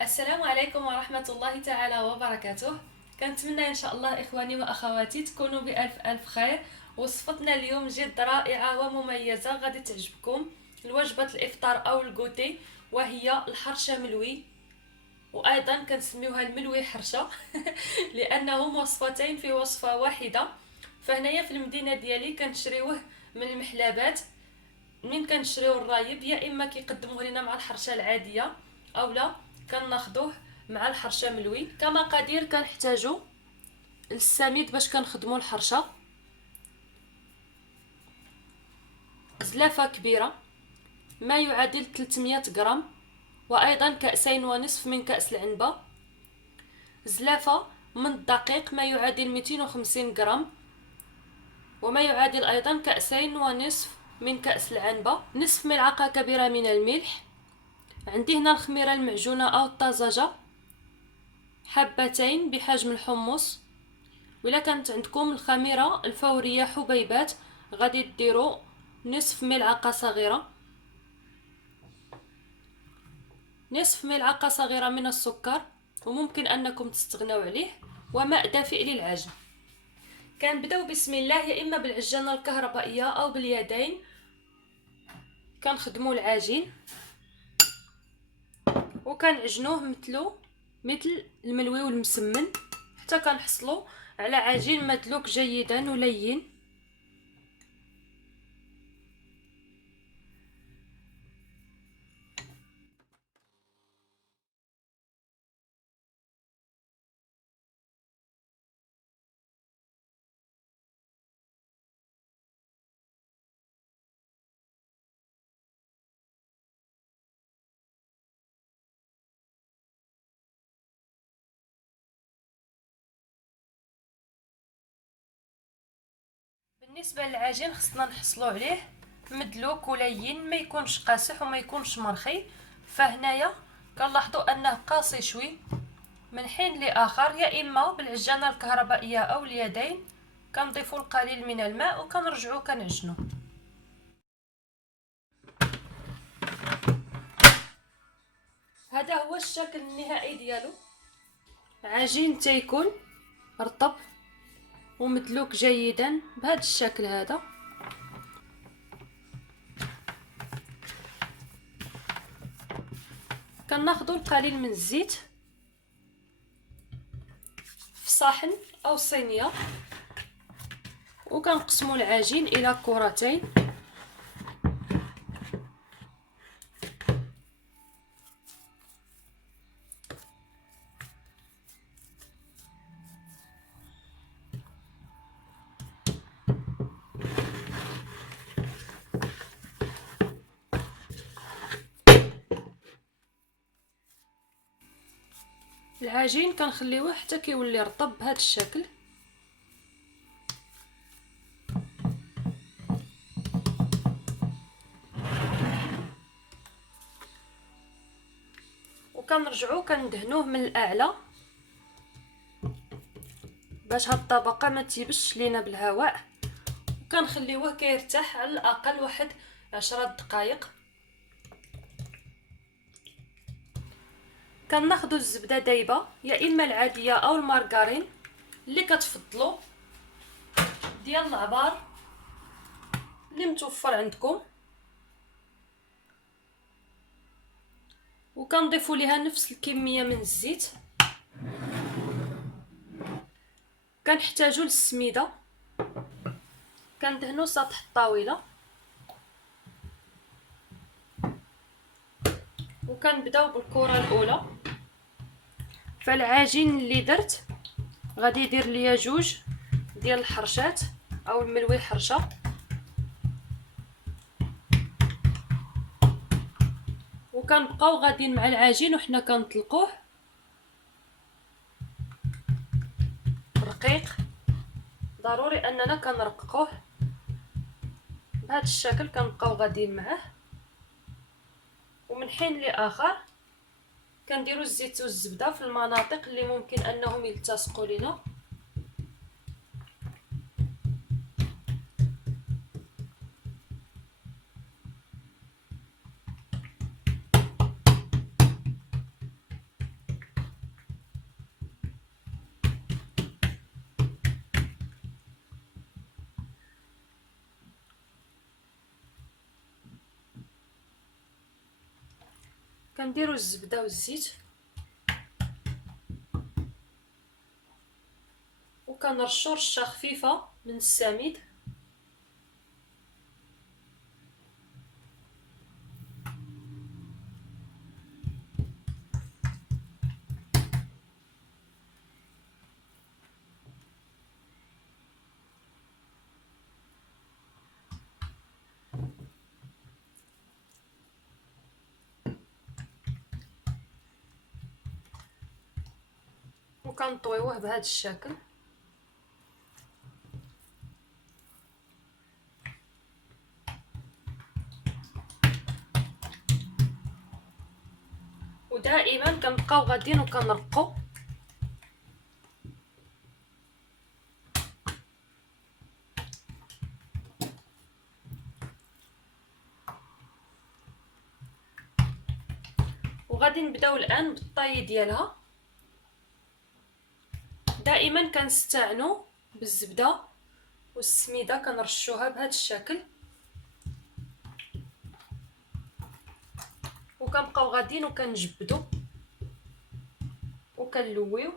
السلام عليكم ورحمة الله تعالى وبركاته. كنتمنى إن شاء الله إخواني وأخواتي تكونوا بألف ألف خير. وصفتنا اليوم جد رائعة ومميزة غادي تعجبكم، الوجبة الإفطار أو الكوتي، وهي الحرشة ملوي، وأيضا كنسميوها الملوي حرشة لأنهم وصفتين في وصفة واحدة. فهنايا في المدينة ديالي كنشريوه من المحلابات. من كنشريو الرايب يا اما كيقدموه لنا مع الحرشه العاديه او لا كناخذوه مع الحرشه ملوي. كمقادير كنحتاجو السميد باش كنخدمو الحرشه، زلافه كبيره ما يعادل 300 غرام، وايضا كأسين ونصف من كأس العنبه، زلافه من الدقيق ما يعادل 250 غرام، وما يعادل ايضا كأسين ونصف من كأس العنبه، نصف ملعقه كبيره من الملح. عندي هنا الخميره المعجونه او الطازجه، حبتين بحجم الحمص، ولا كانت عندكم الخميره الفوريه حبيبات غادي ديروا نصف ملعقه صغيره، نصف ملعقه صغيره من السكر، وممكن انكم تستغنوا عليه، وماء دافئ للعجن. كنبداو بسم الله، يا اما بالعجانه الكهربائيه او باليدين. كنخدموا العجين وكنعجنوه مثل الملوي والمسمن حتى كنحصلوا على عجين مدلوك جيدا ولين. بالنسبه للعجين خصنا نحصلوا عليه مدلوك ولين، ما يكونش قاسح وما يكونش مرخي. فهنايا كنلاحظوا انه قاسي شوي من حين لاخر، يا اما بالعجانه الكهربائيه او اليدين كنضيفوا القليل من الماء وكنرجعوا كنعجنوا. هذا هو الشكل النهائي ديالو، عجين تيكون رطب ومدلوك جيدا بهذا الشكل هذا. كناخذوا القليل من الزيت في صحن او صينيه، وكنقسموا العجين الى كرتين. العجين كنخليوه حتى كيولي رطب بهذا الشكل. وكنرجعو كندهنوه من الاعلى باش هاد الطبقه ما تيبش لينا بالهواء، وكنخليوه كيرتاح على الاقل واحد 10 دقائق. كناخذوا الزبده دايبه يا اما العاديه او المارغرين اللي كتفضلوا، ديال العبار اللي متوفر عندكم، وكنضيفوا ليها نفس الكميه من الزيت. كنحتاجوا للسميده، كندهنوا سطح الطاوله، وكنبداو بالكره الاولى. فالعجين اللي درت غادي يدير ليا 2 ديال الحرشات او الملوي حرشه، وكنبقاو غاديين مع العجين وحنا كنطلقوه رقيق. ضروري اننا كنرققوه بهذا الشكل، كنبقاو غاديين معاه. ومن حين لاخر كنديروا الزيت والزبده في المناطق اللي ممكن انهم يلتصقوا لنا. كنديروا الزبده والزيت وكنرشوا رشه خفيفه من السميد وكنطويوه بهذا الشكل. ودائما كنبقاو غاديين وكنرقوا وغادي نبداو الان بالطي ديالها. دائما كنستعنوا بالزبده والسميده كنرشوها بهذا الشكل وكنبقاو غاديين وكنجبدوا وكنلويو.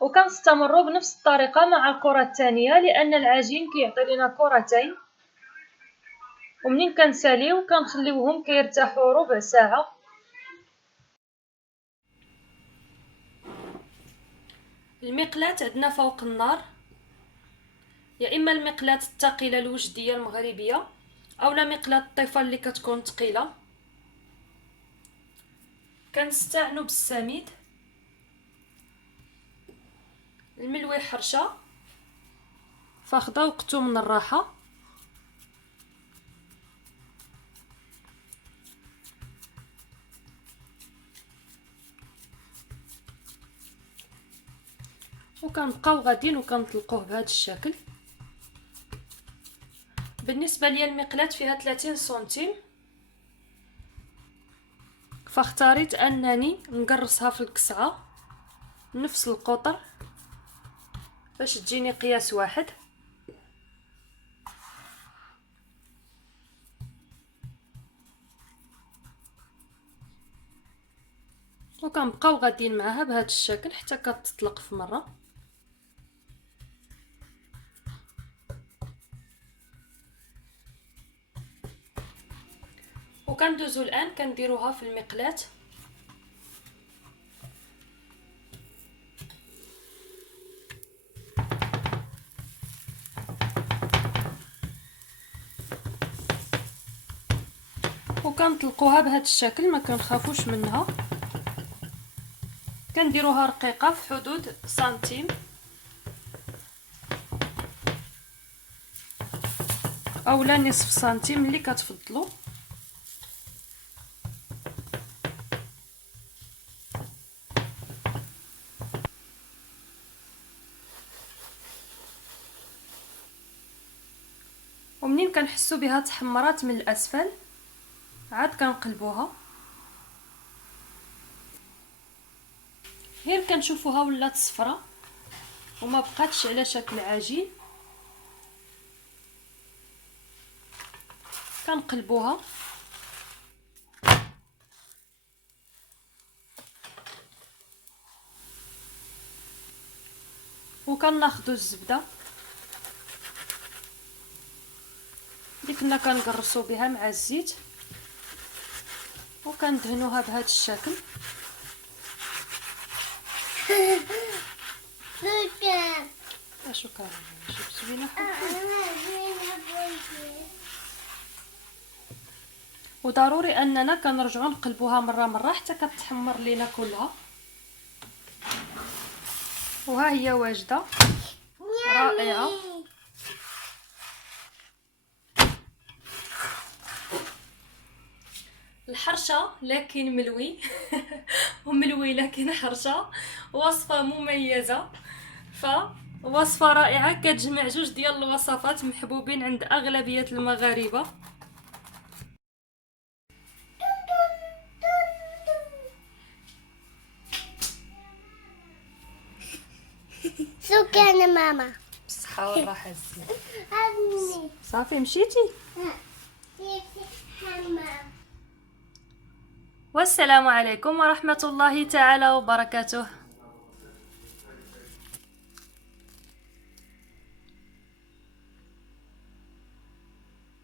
وكنستمروا بنفس الطريقه مع الكره الثانيه لان العجين كيعطي لنا كرتين. ومنين كنساليو كنخليوهم كيرتاحوا ربع ساعه. المقلاة عندنا فوق النار، يا اما المقلاة الثقيله الوجديه المغربيه اولا مقلاة الطيفه اللي كتكون ثقيله. كنستعنوا بالسميد، الملوي حرشه فاخذه وقته من الراحه. وكنبقاو غاديين وكنطلقوه بهذا الشكل. بالنسبه ليا المقلاة فيها 30 سنتيم، فاختاريت انني نقرصها في الكسعه نفس القطر باش تجيني قياس واحد. وكنبقاو غاديين معاها بهذا الشكل حتى كتطلق في مره. وكندوزو الان كنديروها في المقلاة. وكنطلقوها بهذا الشكل، ما كنخافوش منها. كنديروها رقيقه في حدود سنتيم اولا نصف سنتيم اللي كتفضلوا. ومنين كنحسوا بها تحمرات من الاسفل عاد كنقلبوها. غير كنشوفوها ولات صفرة وما بقاتش على شكل عجين كنقلبوها. وكناخذوا الزبده اللي كنا كنقرصوا بها مع الزيت وكندهنوها بهذا الشكل. شكرا. شوف زوينه. وضروري اننا كنرجعوا نقلبوها مره حتى كتحمر لينا كلها. وها هي واجده رائعه. الحرشه لكن ملوي وملوي لكن حرشه، وصفه مميزه. وصفة رائعة كتجمع جوج ديال الوصفات محبوبين عند أغلبية المغاربة. شكرا ماما. بالصحة والراحة الزين. أمي. صافي مشيتي. والسلام عليكم ورحمة الله تعالى وبركاته.